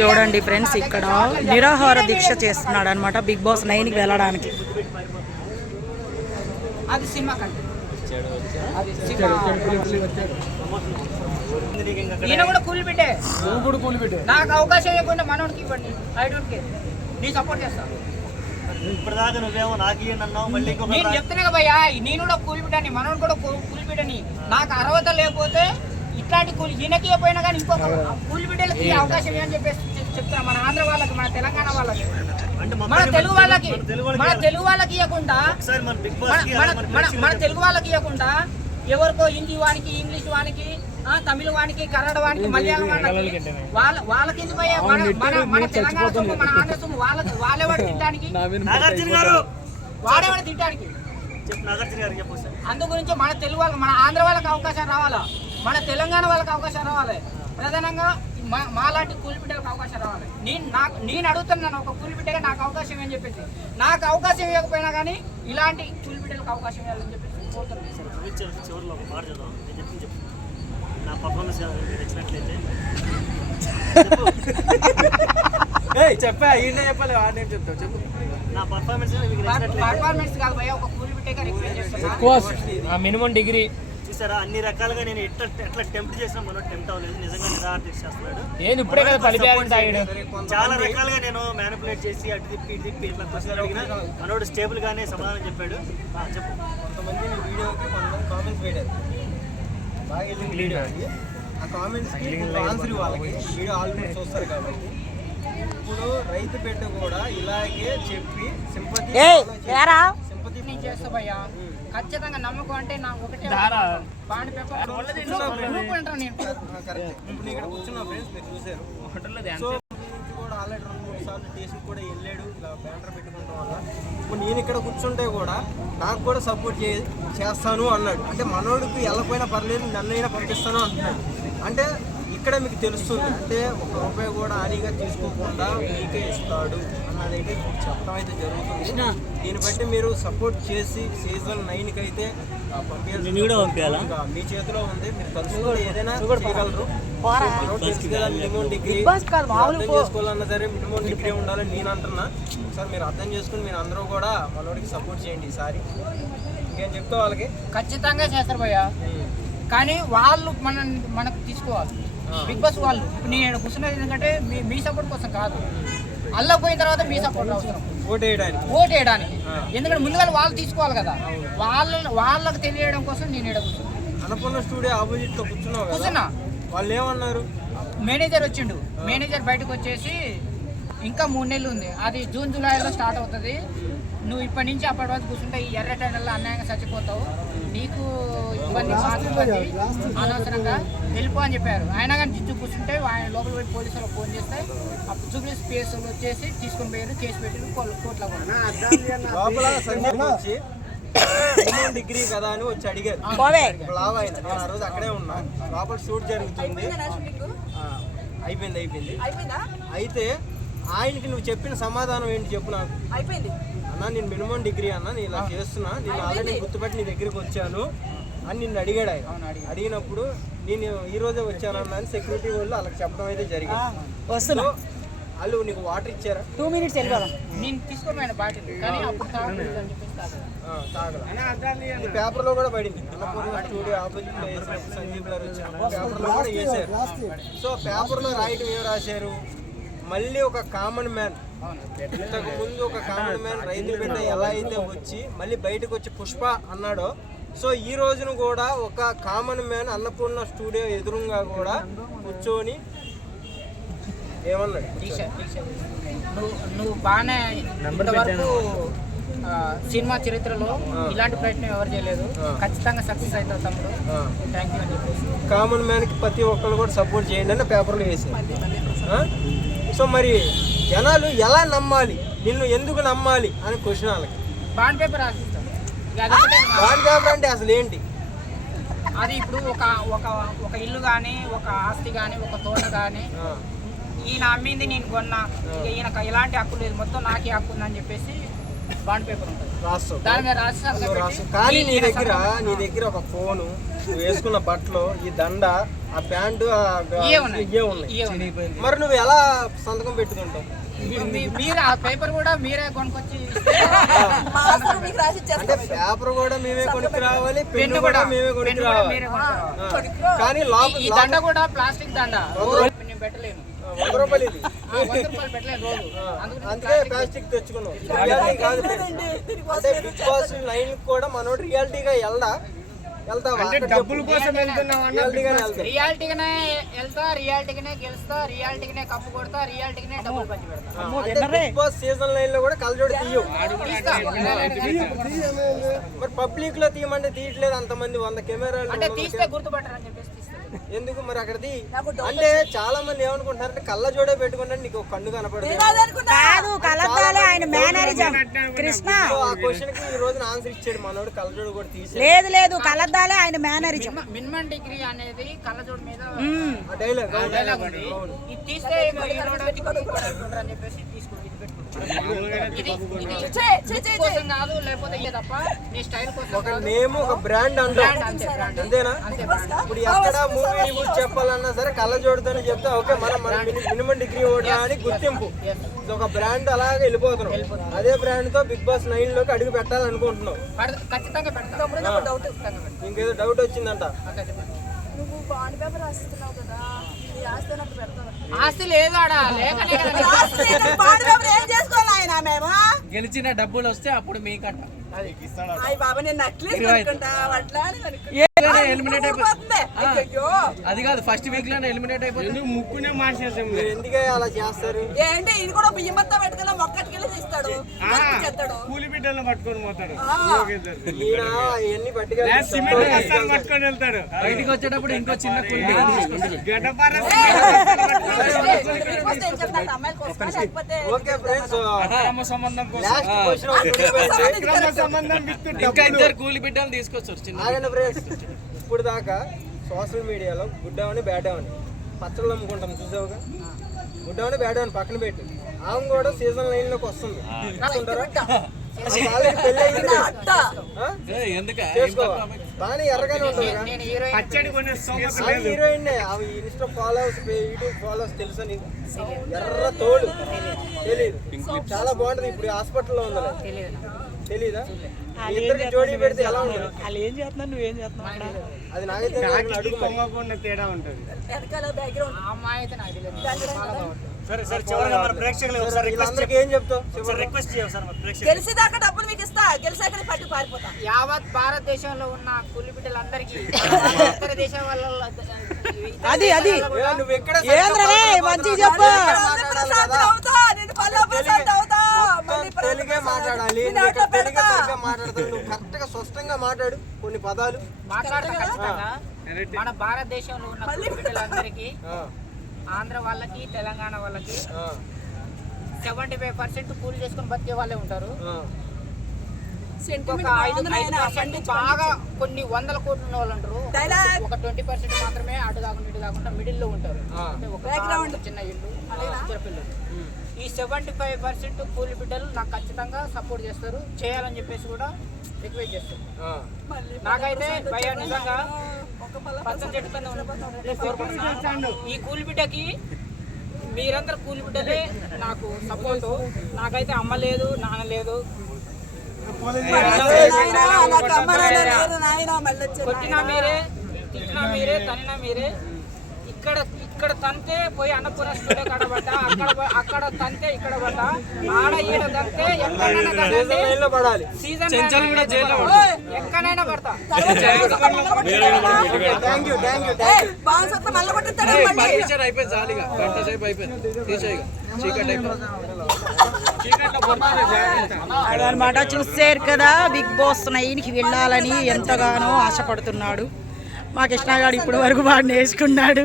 చూడండి ఫ్రెండ్స్, ఇక్కడ నిరాహార దీక్ష చేస్తున్నాడు అనమాట బిగ్ బాస్ 9కి వెళ్ళడానికి. ఈయన కూడా కూలి పెట్టే, నాకు అవకాశం ఇవ్వకుండా మనోడికి ఇవ్వండి. నీ సపోర్ట్ చేస్తాను. నేను చెప్తున్నా భయ్యా, నేను కూడా కూలి పెట్టాను, మనోడు కూడా కూలి పెట్టని. నాకు అర్హత లేకపోతే ఇట్లాంటి కూలి ఈయనకి ఇవ్వకపోయినా కానీ ఇంకొక కూలి బిడ్డలకి అవకాశం ఏమని చెప్పేసి చెప్తున్నా. మన ఆంధ్ర వాళ్ళకి, మన తెలంగాణ వాళ్ళకి, మన తెలుగు వాళ్ళకి ఇవ్వకుండా, మన తెలుగు వాళ్ళకి ఇవ్వకుండా ఎవరికో హిందీ వానికి, ఇంగ్లీష్ వానికి, తమిళ వానికి, కన్నడ వానికి, మలయాళం వానికి వాళ్ళకి ఎందుకు పోయా? మన తెలంగాణ సొమ్ము, మన ఆంధ్ర సొమ్ము వాళ్ళెవాడు తినడానికి, వాడేవాడు తినడానికి. అందు గురించి మన తెలుగు వాళ్ళకి, మన ఆంధ్ర వాళ్ళకి అవకాశం రావాలా, మన తెలంగాణ వాళ్ళకి అవకాశం రావాలి. ప్రధానంగా మాలాంటి కూలి బిడ్డలకు అవకాశం రావాలి. నేను అడుగుతున్నాను, ఒక కూలి బిడ్డగా నాకు అవకాశం ఏమని చెప్పేసి. నాకు అవకాశం ఇవ్వకపోయినా కానీ ఇలాంటి కూలి బిడ్డలకు అవకాశం ఇవ్వాలని చెప్పేసి చివరిలో ఒక మాట చదువు. నేను చెప్పింది చెప్పు. నా పర్ఫార్మెన్స్ నచ్చినట్లయితే చెప్పా, ఈయన చెప్పాలి, వాడిని చెప్తావు చెప్పు. నా పర్ఫార్మెన్స్ పర్ఫార్మెన్స్ కాదు భయ్యా, ఒక కూలి బిడ్డగా రిక్వెస్ట్ చేస్తున్నా. మినిమం డిగ్రీ చూసారా, అన్ని రకాలుగా నేను ఎట్లా టెంప్ట్ చేసినా మనోడు టెంప్ట్ అవ్వలేదు. నిజంగా నిరాహార దీక్ష చేస్తున్నాడు. చాలా రకాలుగా నేను మ్యానిపులేట్ చేసి అటు తిప్పి ఇటు తిప్పి ఇట్లా క్వశ్చన్ అడిగినా మనోడు స్టేబుల్ గానే సమాధానం చెప్పాడు. చెప్పు. కొంతమంది వీడియోకి కొంతమంది కామెంట్స్ పెట్టారు, బాగా వెళ్ళింది వీడియో. ఆ కామెంట్స్కి ఆన్సర్ వాళ్ళకి వీడియో ఆల్రెడీ చూస్తారు కాబట్టి ఇప్పుడు రైతు బిడ్డ కూడా ఇలాగే చెప్పి సింపతి నేను చేస్తా భయ్యా. ఖచ్చితంగా నమ్మకం అంటే నా ఒకటే బాండ్ పేపర్ అంటాను నేను. కరెక్ట్. ఇప్పుడు ఇక్కడ కూర్చున్న ఫ్రెండ్స్ మీరు చూసారు, సో నుంచి కూడా ఆల్రెడీ 2-3 సార్లు స్టేషన్ కూడా వెళ్ళాడు ఇలా బ్యానర్ పెట్టుకోవడం వల్ల. ఇప్పుడు నేను ఇక్కడ కూర్చుంటే కూడా నాకు కూడా సపోర్ట్ చేస్తాను అన్నాడు. అంటే మనోడికి వెళ్ళకపోయినా పర్లేదు, నన్నైనా పంపిస్తాను అంటున్నాడు. అంటే ఇక్కడ మీకు తెలుస్తుంది, అంటే ₹1 కూడా హారీగా తీసుకోకుండా మీకే ఇస్తాడు అన్నదైతే చెప్పడం అయితే జరుగుతుంది. దీన్ని బట్టి మీరు సపోర్ట్ చేసి సీజన్ 9కి అయితే పంపించాలి. మీ చేతిలో ఉంది, మీరు తెలుసుకుంటే ఏదైనా చేయగలరు. మినిమం డిగ్రీ అర్థం చేసుకోవాలన్నా సరే మినిమం డిగ్రీ ఉండాలని నేను అంటున్నా. సార్ మీరు అర్థం చేసుకుని మీరు అందరూ కూడా మనోడికి సపోర్ట్ చేయండి ఈసారి. ఇంకేం చెప్తా వాళ్ళకి ఖచ్చితంగా చేస్తారు భయ్యా, కానీ వాళ్ళు మనకు తీసుకోవాలి. బిగ్ బాస్ వాళ్ళు ఇప్పుడు నేను కూర్చున్నది ఎందుకంటే మీ సపోర్ట్ కోసం కాదు, అల్లా పోయిన తర్వాత మీ సపోర్ట్ అవసరం, ఓట్ వేయడానికి. ఎందుకంటే ముందుగా వాళ్ళు తీసుకోవాలి కదా, వాళ్ళకి తెలియడం కోసం నేను ఇక్కడ అన్నపూర్ణ స్టూడియో ఆపోజిట్ లో కూర్చున్నా. వాళ్ళు ఏమన్నారు, మేనేజర్ వచ్చిండు, మేనేజర్ బయటకు వచ్చేసి ఇంకా 3 నెలలు ఉంది, అది జూన్ జూలైలో స్టార్ట్ అవుతుంది. నువ్వు ఇప్పటి నుంచి అప్పటి వరకు కూర్చుంటే ఈ ఎర్ర టైంలో అన్యాయంగా చచ్చిపోతావు, నీకు ఇబ్బంది అనవసరంగా వెళ్ళిపో అని చెప్పారు. అయినా కానీ జిజ్జు కూర్చుంటే ఆయన లోపల పోయి పోలీసులకు ఫోన్ చేస్తే అప్పుడు జూబ్లీ పిఎస్ వచ్చేసి తీసుకుని పోయారు, కేసు పెట్టి కోర్టులో డిగ్రీ కదా అని వచ్చి అడిగారు. లావ్ అయినా నేను ఆ రోజు అక్కడే ఉన్నా, లోపల షూట్ జరుగుతుంది. అయిపోయింది. అయితే ఆయనకి నువ్వు చెప్పిన సమాధానం ఏంటి చెప్పు నాకు. అన్నా నేను మినిమం డిగ్రీ అన్నా, నేను ఇలా చేస్తున్నా, నేను ఆల్రెడీ గుర్తుపెట్టి నీ దగ్గరికి వచ్చాను అని నిన్ను అడిగాడు. ఆయన అడిగినప్పుడు నేను ఈ రోజే వచ్చానన్నా అని సెక్యూరిటీ వాళ్ళు వాళ్ళకి చెప్పడం అయితే జరిగింది. వాళ్ళు నీకు వాటర్ ఇచ్చారా? 2 మినిట్స్ నేను తీసుకోపోయాను బాటిల్, కానీ అప్పుడు పేపర్ లో కూడా పడింది. అన్నపూర్ణ స్టూడియో ఆపోజిట్ లో సందీప్ గారు వచ్చారు, పేపర్ లో కూడా వేశారు. సో పేపర్ లో రాయటం ఏం రాశారు, మళ్ళీ ఒక కామన్ మ్యాన్, ఇంతకు ముందు ఒక కామన్ మ్యాన్ రైతు బిడ్డ ఎలా అయితే వచ్చి మళ్ళీ బయటకు వచ్చి పుష్ప అన్నాడో, సో ఈ రోజును కూడా ఒక కామన్ మ్యాన్ అన్నపూర్ణ స్టూడియో ఎదురుగా కూడా కూర్చొని ఏమన్నాడు, నువ్వు బాగానే ఇంతవరకు సినిమా చరిత్రలో ఇలాంటి ప్రయత్నం ఎవరు చేయలేదు, ఖచ్చితంగా సక్సెస్ అవుతావు తమ్ముడు, థ్యాంక్ యూ అని చెప్పేసి కామన్ మ్యాన్కి ప్రతి ఒక్కరు కూడా సపోర్ట్ చేయండి అని పేపర్లో వేసారు. సో మరి జనాలు ఎలా నమ్మాలి, నిన్ను ఎందుకు నమ్మాలి అని క్వశ్చన్ వాళ్ళకి. బాండ్ పేపర్ రాసిస్తాను. బాండ్ పేపర్ అంటే అసలు ఏంటి? అది ఇప్పుడు ఒక ఇల్లు కానీ, ఒక ఆస్తి కానీ, ఒక తోట కానీ, ఈయన అమ్మింది నేను కొన్నా, ఈయనకు ఎలాంటి హక్కు లేదు, మొత్తం నాకే హక్కు ఉందని చెప్పేసి బాండ్ పేపర్ ఉంటుంది, రాస్తావు. దాని మీద రాసి సంతకం నువ్వు పెట్టి రాస్తావు. కానీ నీ దగ్గర ఒక ఫోను, నువ్వు వేసుకున్న బట్టలు, ఈ దండ, ఆ ప్యాంటు, ఇవే ఉన్నాయి. మరి నువ్వు ఎలా సంతకం పెట్టుకుంటావు? మీరు ఆ పేపర్ కూడా మీరే కొనుక్కొచ్చి అంటే పేపర్ కూడా మేమే కొనుక్కు రావాలి, పెన్ను కూడా మేమే కొనుక్కు రావాలి. కానీ ఈ దండ కూడా ప్లాస్టిక్ దండ నేను పెట్టలేను, 100 రూపాయలు ఇది. 100 రూపాయలు పెట్టలేను రోజు. అందుకే ప్లాస్టిక్ తెచ్చుకున్నాం. రియాలిటీ కాదు. అంటే బిగ్ బాస్ 9 కూడా మనోడు రియాలిటీగా వెళ్తావా? డబ్బుల కోసం వెళ్తున్నావు అన్న. రియాలిటీగానే వెళ్తా, రియాలిటీగానే గెలుస్తా, రియాలిటీగానే కప్పు కొడతా, రియాలిటీగానే డబ్బులు పంచి పెడతా. అంటే బిగ్ బాస్ సీజన్ 9 లో కూడా కళ్ళజోడు తీయవు. మరి పబ్లిక్ లో తీయమంటే తీయట్లేదు. అంతమంది 100 కెమెరాలు అంటే తీస్తే గుర్తుపట్టారని చెప్పేసి తీస్తే ఎందుకు మరి అక్కడది? అంటే చాలా మంది ఏమనుకుంటారంటే కళ్ళజోడే పెట్టుకుంటే నీకు కన్ను కనపడదు. కాదు కలద్దాలే ఆయన మేనరిజం కృష్ణ. ఆ క్వశ్చన్ కి ఈ రోజున ఆన్సర్ ఇచ్చాడు మనోడు. కళ్ళజోడు కూడా తీసి లేదు కలద్దాలే ఆయన మేనరిజం. మినిమం డిగ్రీ అనేది కళ్ళజోడు మీద డైలాగ్ ఉంది. ఇది తీస్తే అని చెప్పేసి తీసుకోండి. ఇది కోసం కాదు, లేకపోతే ఇదే తప్ప నీ స్టైల్ కోసం ఒక నేమ్, ఒక బ్రాండ్ అంటారు అంతేనా? ఇప్పుడు ఎక్కడ మూవీ చెప్పాలన్నా సరే కళ్ళజోడుతోనే చెప్తే ఓకే మనం మినిమం డిగ్రీ ఓడా అని గుర్తింపు. ఇది ఒక బ్రాండ్ అలాగే వెళ్ళిపోతున్నాం. అదే బ్రాండ్ తో బిగ్ బాస్ 9 లోకి అడుగు పెట్టాలనుకుంటున్నాం. ఖచ్చితంగా పెడతాం. ఇంకేదో డౌట్ వచ్చిందంట. ఆస్తి లేదు ఆడ, లేకనే గెలిచిన డబ్బులు వస్తే అప్పుడు మీకంట ఎలిమినేట్ అయిపోతుంది. అది కాదు ఫస్ట్ వీక్ లోనే ఎలిమినేట్ అయిపోతుంది. ముక్కునే మార్చేసాం. ఎందుకే అలా చేస్తారు? ఏంటి ఇది కూడా బియ్యం మొత్తం పెట్టుకుని మొక్కటికెళ్ళి తీస్తాడు, కూలి బిడ్డలను పట్టుకొని పోతాడు. ఈయన అవన్నీ పట్టుకొని వెళ్తాడు. బయటికి వచ్చేటప్పుడు ఇంకో చిన్న కూలి ఓకే ఫ్రెండ్స్, సంబంధం లాస్ట్ క్వశ్చన్. ఇంకా ఇద్దరు కూలి బిడ్డలు తీసుకొచ్చారు చిన్న. ఇప్పుడు దాకా సోషల్ మీడియాలో గుడ్ అవని బ్యాడ్ అవని పచ్చళ్ళు అమ్ముకుంటాం చూసావుగా. గుడ్ అవని బ్యాడ్ అవని పక్కన పెట్టి ఆమె కూడా సీజన్ 9 లోకి వస్తుంది. బాగా ఎర్రగానే ఉంటుంది. హీరోయిన్ ఆమె ఇన్స్టా ఫాలోవర్స్, యూట్యూబ్ ఫాలోవర్స్ తెలుసా నీకు? ఎర్ర తోడు తెలీదు. చాలా బాగుంటది. ఇప్పుడు హాస్పిటల్లో ఉందా? తెలీదా? ఇద్దరికి జోడీ పెడితే ఎలా ఉంటుంది? వాళ్ళు ఏం చేస్తున్నారు, నువ్వేం చేస్తున్నావు? అది నాకైతే అడుగు తేడా ఉంటుంది. సరే సరే, చివరిగా మన ప్రేక్షకులు ఒకసారి అందరికి ఏం చెప్తావు? రిక్వెస్ట్ చేయాలి సార్ మన ప్రేక్షకులు. గెలిచేదాకా డబ్బులు మీకు ఇస్తా, గెలిచాక పట్టు పారిపోతా. యావత్ భారతదేశంలో ఉన్న కూలి బిడ్డలందరికీ ఇతర దేశం వాళ్ళ అది నువ్వు ఎక్కడ ఏంద్రనే మంచిగా చెప్పు. తెలుగే మాట్లాడాలి. తెలుగే మాట్లాడతావు. నువ్వు కరెక్ట్ గా స్పష్టంగా మాట్లాడు. కొన్ని పదాలు మాట్లాడతా ఖచ్చితంగా. మన భారతదేశంలో ఉన్న కూలి బిడ్డలందరికీ, ఆంధ్ర వాళ్ళకి, తెలంగాణ వాళ్ళకి 75% కూలి చేసుకుని బతికే వాళ్ళే ఉంటారు. ఒక 5% బాగా కొన్ని 100 కోట్లు ఉన్న వాళ్ళు ఉంటారు. ఒక 20% మాత్రమే అటు కాకుండా మిడిల్ లో ఉంటారు. ఒక చిన్న ఇల్లు, ఇద్దరు పిల్లలు. ఈ 75% కూలి బిడ్డలు నాకు ఖచ్చితంగా సపోర్ట్ చేస్తారు, చేయాలని చెప్పేసి కూడా రిక్వెస్ట్ చేస్తారు. నాకైతే భయ నిజంగా పచ్చని చెట్టు కింద కోరుకుంటున్నాను. ఈ కూలి బిడ్డకి మీరందరూ కూలి బిడ్డలే నాకు సపోర్ట్. నాకైతే అమ్మ లేదు, నాన్న లేదు. కొట్టినా మీరే, తిట్టినా మీరే, తనినా మీరే. ఇక్కడ తంతే పోయి అన్నపూర్ణ స్టూడియో కాడ పడ్డా, అక్కడ తంతే ఇక్కడ పడ్డా, ఆడ ఈడ తంతే ఎక్కడైనా పడాలి. సీజన్ ఎక్కడైనా పడతా. అదనమాట. చూసారు కదా, బిగ్ బాస్ 9కి వెళ్ళాలని ఎంతగానో ఆశపడుతున్నాడు మా కృష్ణ గారు. ఇప్పటి వరకు వాడిని వేసుకున్నాడు.